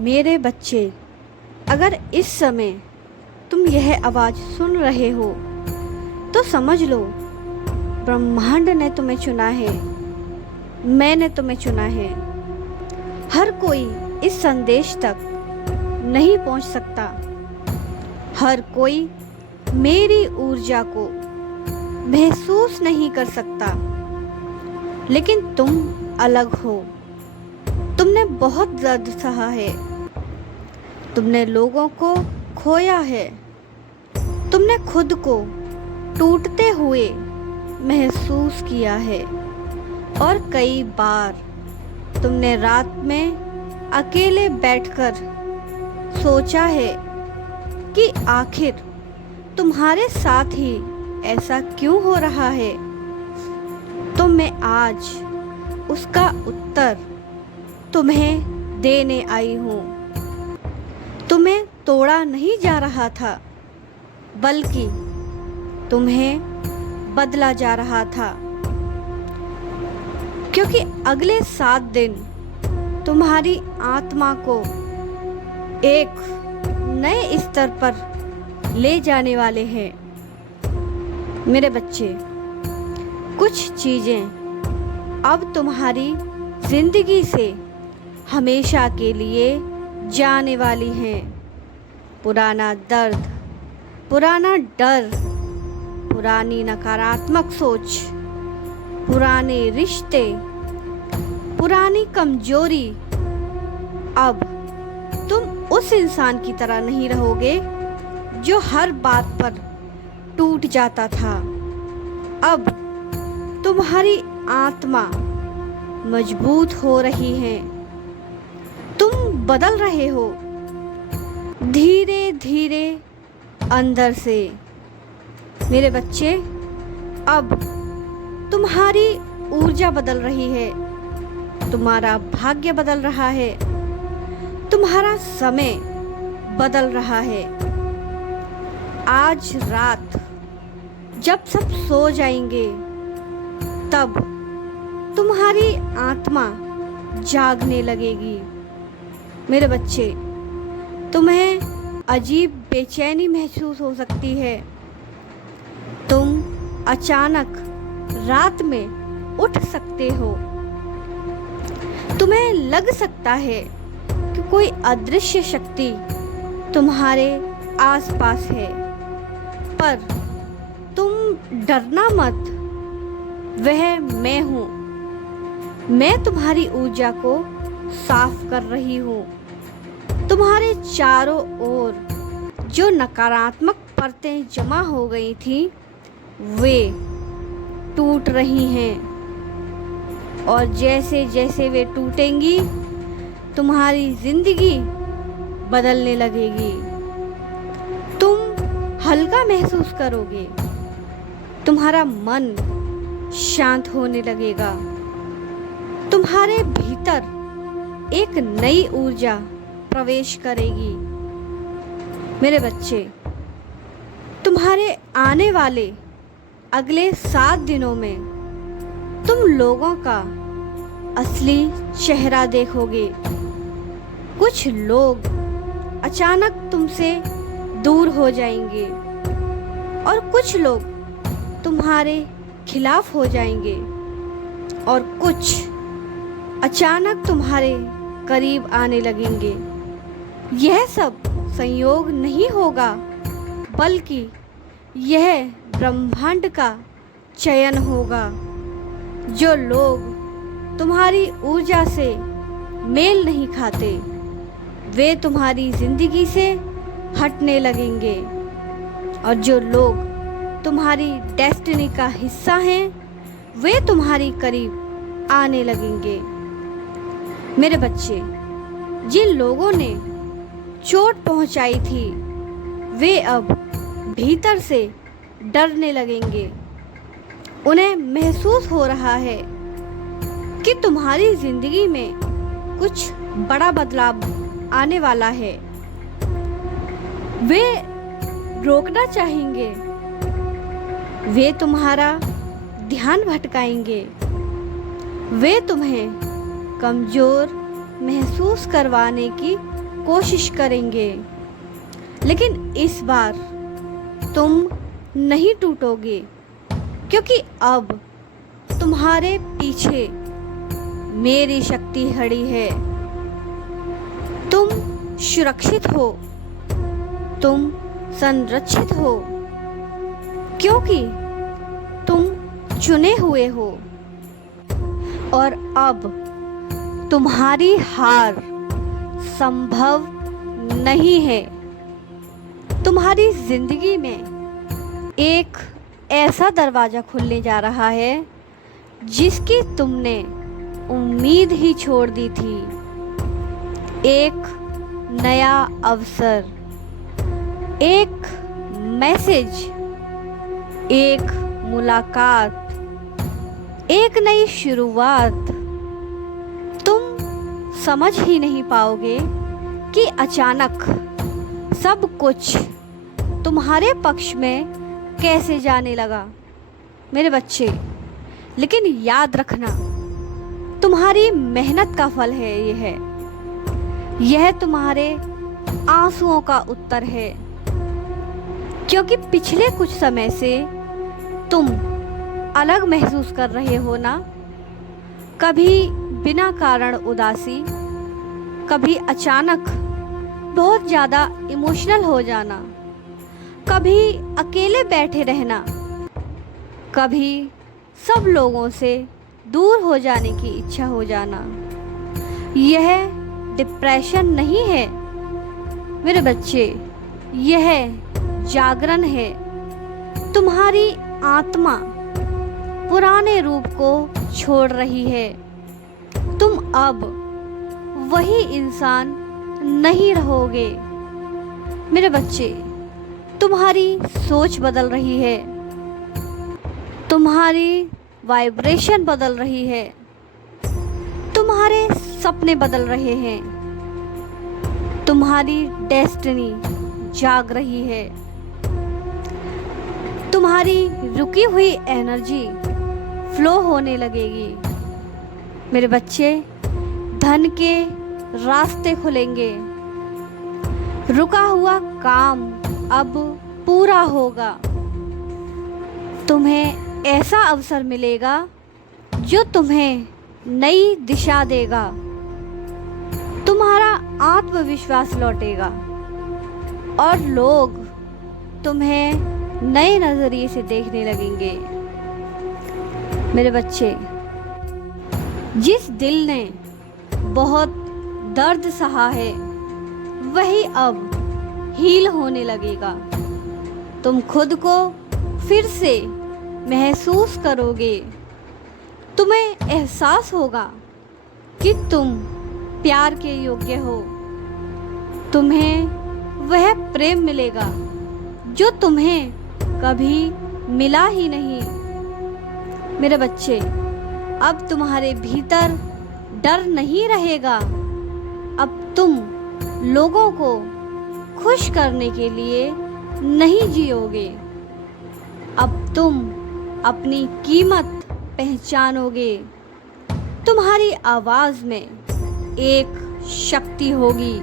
मेरे बच्चे, अगर इस समय तुम यह आवाज़ सुन रहे हो तो समझ लो ब्रह्मांड ने तुम्हें चुना है, मैंने तुम्हें चुना है। हर कोई इस संदेश तक नहीं पहुंच सकता, हर कोई मेरी ऊर्जा को महसूस नहीं कर सकता, लेकिन तुम अलग हो। तुमने बहुत दर्द सहा है, तुमने लोगों को खोया है, तुमने खुद को टूटते हुए महसूस किया है और कई बार तुमने रात में अकेले बैठकर सोचा है कि आखिर तुम्हारे साथ ही ऐसा क्यों हो रहा है। तो मैं आज उसका उत्तर तुम्हें देने आई हूँ। तुम्हें तोड़ा नहीं जा रहा था, बल्कि तुम्हें बदला जा रहा था, क्योंकि अगले 7 दिन तुम्हारी आत्मा को एक नए स्तर पर ले जाने वाले हैं। मेरे बच्चे, कुछ चीज़ें अब तुम्हारी जिंदगी से हमेशा के लिए जाने वाली हैं। पुराना दर्द, पुराना डर, पुरानी नकारात्मक सोच, पुराने रिश्ते, पुरानी कमजोरी। अब तुम उस इंसान की तरह नहीं रहोगे जो हर बात पर टूट जाता था। अब तुम्हारी आत्मा मजबूत हो रही है, तुम बदल रहे हो धीरे धीरे अंदर से। मेरे बच्चे, अब तुम्हारी ऊर्जा बदल रही है, तुम्हारा भाग्य बदल रहा है, तुम्हारा समय बदल रहा है। आज रात जब सब सो जाएंगे, तब तुम्हारी आत्मा जागने लगेगी। मेरे बच्चे, तुम्हें अजीब बेचैनी महसूस हो सकती है। तुम अचानक रात में उठ सकते हो। तुम्हें लग सकता है कि कोई अदृश्य शक्ति तुम्हारे आसपास है, पर तुम डरना मत। वह मैं हूँ। मैं तुम्हारी ऊर्जा को साफ कर रही हूँ। तुम्हारे चारों ओर जो नकारात्मक परतें जमा हो गई थी, वे टूट रही हैं, और जैसे जैसे वे टूटेंगी, तुम्हारी जिंदगी बदलने लगेगी। तुम हल्का महसूस करोगे, तुम्हारा मन शांत होने लगेगा, तुम्हारे भीतर एक नई ऊर्जा प्रवेश करेगी। मेरे बच्चे, तुम्हारे आने वाले अगले 7 दिनों में तुम लोगों का असली चेहरा देखोगे। कुछ लोग अचानक तुमसे दूर हो जाएंगे और कुछ लोग तुम्हारे खिलाफ हो जाएंगे, और कुछ अचानक तुम्हारे करीब आने लगेंगे। यह सब संयोग नहीं होगा, बल्कि यह ब्रह्मांड का चयन होगा। जो लोग तुम्हारी ऊर्जा से मेल नहीं खाते, वे तुम्हारी जिंदगी से हटने लगेंगे, और जो लोग तुम्हारी डेस्टिनी का हिस्सा हैं, वे तुम्हारी करीब आने लगेंगे। मेरे बच्चे, जिन लोगों ने चोट पहुंचाई थी, वे अब भीतर से डरने लगेंगे। उन्हें महसूस हो रहा है कि तुम्हारी जिंदगी में कुछ बड़ा बदलाव आने वाला है। वे रोकना चाहेंगे, वे तुम्हारा ध्यान भटकाएंगे, वे तुम्हें कमजोर महसूस करवाने की कोशिश करेंगे, लेकिन इस बार तुम नहीं टूटोगे, क्योंकि अब तुम्हारे पीछे मेरी शक्ति खड़ी है। तुम सुरक्षित हो, तुम संरक्षित हो, क्योंकि तुम चुने हुए हो। और अब तुम्हारी हार संभव नहीं है। तुम्हारी जिंदगी में एक ऐसा दरवाजा खुलने जा रहा है जिसकी तुमने उम्मीद ही छोड़ दी थी। एक नया अवसर, एक मैसेज, एक मुलाकात, एक नई शुरुआत। तुम समझ ही नहीं पाओगे कि अचानक सब कुछ तुम्हारे पक्ष में कैसे जाने लगा, मेरे बच्चे। लेकिन याद रखना, तुम्हारी मेहनत का फल है यह तुम्हारे आंसुओं का उत्तर है, क्योंकि पिछले कुछ समय से तुम अलग महसूस कर रहे हो ना। कभी बिना कारण उदासी, कभी अचानक बहुत ज़्यादा इमोशनल हो जाना, कभी अकेले बैठे रहना, कभी सब लोगों से दूर हो जाने की इच्छा हो जाना। यह डिप्रेशन नहीं है मेरे बच्चे, यह जागरण है। तुम्हारी आत्मा पुराने रूप को छोड़ रही है। तुम अब वही इंसान नहीं रहोगे मेरे बच्चे। तुम्हारी सोच बदल रही है, तुम्हारी वाइब्रेशन बदल रही है, तुम्हारे सपने बदल रहे हैं, तुम्हारी डेस्टिनी जाग रही है। तुम्हारी रुकी हुई एनर्जी फ्लो होने लगेगी मेरे बच्चे। धन के रास्ते खुलेंगे, रुका हुआ काम अब पूरा होगा। तुम्हें ऐसा अवसर मिलेगा जो तुम्हें नई दिशा देगा। तुम्हारा आत्मविश्वास लौटेगा और लोग तुम्हें नए नजरिए से देखने लगेंगे मेरे बच्चे। जिस दिल ने बहुत दर्द सहा है वही अब हील होने लगेगा। तुम खुद को फिर से महसूस करोगे। तुम्हें एहसास होगा कि तुम प्यार के योग्य हो। तुम्हें वह प्रेम मिलेगा जो तुम्हें कभी मिला ही नहीं मेरे बच्चे। अब तुम्हारे भीतर डर नहीं रहेगा। अब तुम लोगों को खुश करने के लिए नहीं जियोगे। अब तुम अपनी कीमत पहचानोगे। तुम्हारी आवाज़ में एक शक्ति होगी।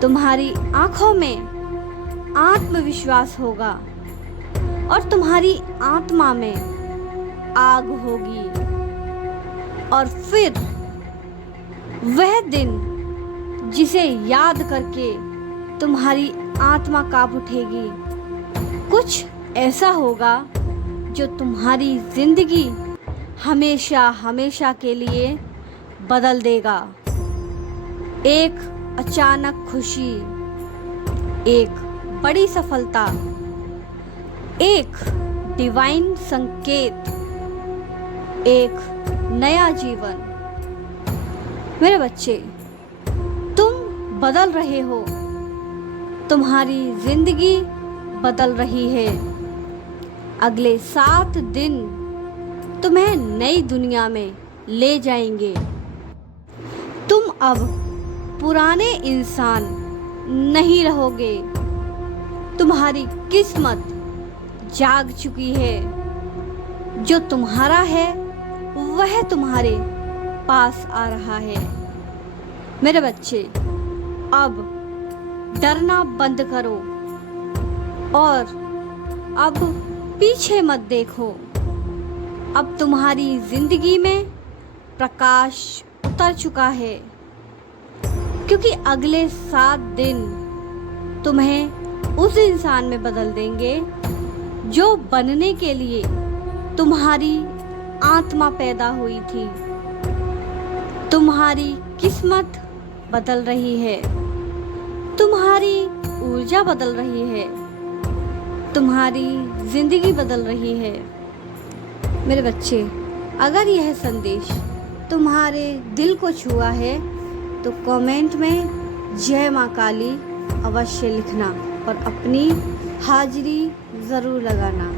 तुम्हारी आंखों में आत्मविश्वास होगा और तुम्हारी आत्मा में आग होगी। और फिर वह दिन जिसे याद करके तुम्हारी आत्मा कांप उठेगी, कुछ ऐसा होगा जो तुम्हारी जिंदगी हमेशा हमेशा के लिए बदल देगा। एक अचानक खुशी, एक बड़ी सफलता, एक डिवाइन संकेत, एक नया जीवन। मेरे बच्चे, तुम बदल रहे हो। तुम्हारी जिंदगी बदल रही है। अगले 7 दिन तुम्हें नई दुनिया में ले जाएंगे। तुम अब पुराने इंसान नहीं रहोगे। तुम्हारी किस्मत जाग चुकी है। जो तुम्हारा है वह तुम्हारे पास आ रहा है। मेरे बच्चे, अब डरना बंद करो और अब पीछे मत देखो। अब तुम्हारी जिंदगी में प्रकाश उतर चुका है, क्योंकि अगले 7 दिन तुम्हें उस इंसान में बदल देंगे जो बनने के लिए तुम्हारी आत्मा पैदा हुई थी। तुम्हारी किस्मत बदल रही है, तुम्हारी ऊर्जा बदल रही है, तुम्हारी जिंदगी बदल रही है। मेरे बच्चे, अगर यह संदेश तुम्हारे दिल को छुआ है तो कमेंट में जय माँ काली अवश्य लिखना और अपनी हाजिरी ज़रूर लगाना।